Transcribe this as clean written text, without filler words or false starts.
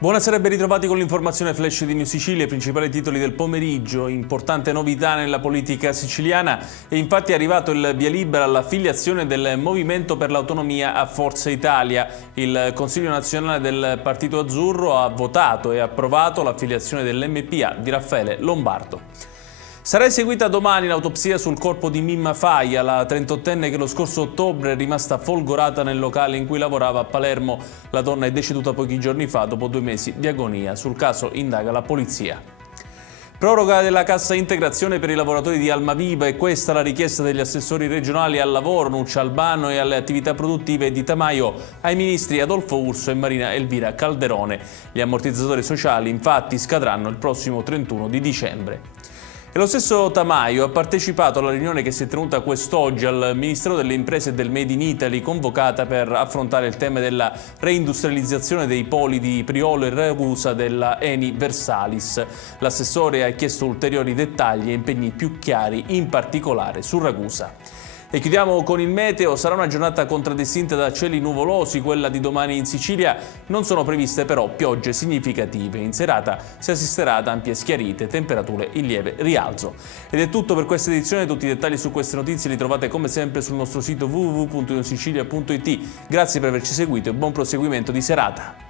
Buonasera e ben ritrovati con l'informazione flash di New Sicilia, i principali titoli del pomeriggio. Importante novità nella politica siciliana è infatti arrivato il via libera all'affiliazione del Movimento per l'Autonomia a Forza Italia. Il Consiglio nazionale del Partito Azzurro ha votato e approvato l'affiliazione dell'MPA di Raffaele Lombardo. Sarà eseguita domani l'autopsia sul corpo di Mimma Faia, la 38enne che lo scorso ottobre è rimasta folgorata nel locale in cui lavorava a Palermo. La donna è deceduta pochi giorni fa dopo 2 mesi di agonia. Sul caso indaga la polizia. Proroga della cassa integrazione per i lavoratori di Almaviva e questa la richiesta degli assessori regionali al lavoro Nuccia Albano e alle attività produttive di Tamaio ai ministri Adolfo Urso e Marina Elvira Calderone. Gli ammortizzatori sociali infatti scadranno il prossimo 31 di dicembre. E lo stesso Tamaio ha partecipato alla riunione che si è tenuta quest'oggi al Ministero delle Imprese e del Made in Italy, convocata per affrontare il tema della reindustrializzazione dei poli di Priolo e Ragusa della Eni Versalis. L'assessore ha chiesto ulteriori dettagli e impegni più chiari, in particolare su Ragusa. E chiudiamo con il meteo. Sarà una giornata contraddistinta da cieli nuvolosi, quella di domani in Sicilia. Non sono previste però piogge significative. In serata si assisterà ad ampie schiarite, temperature in lieve rialzo. Ed è tutto per questa edizione. Tutti i dettagli su queste notizie li trovate come sempre sul nostro sito www.newsicilia.it. Grazie per averci seguito e buon proseguimento di serata.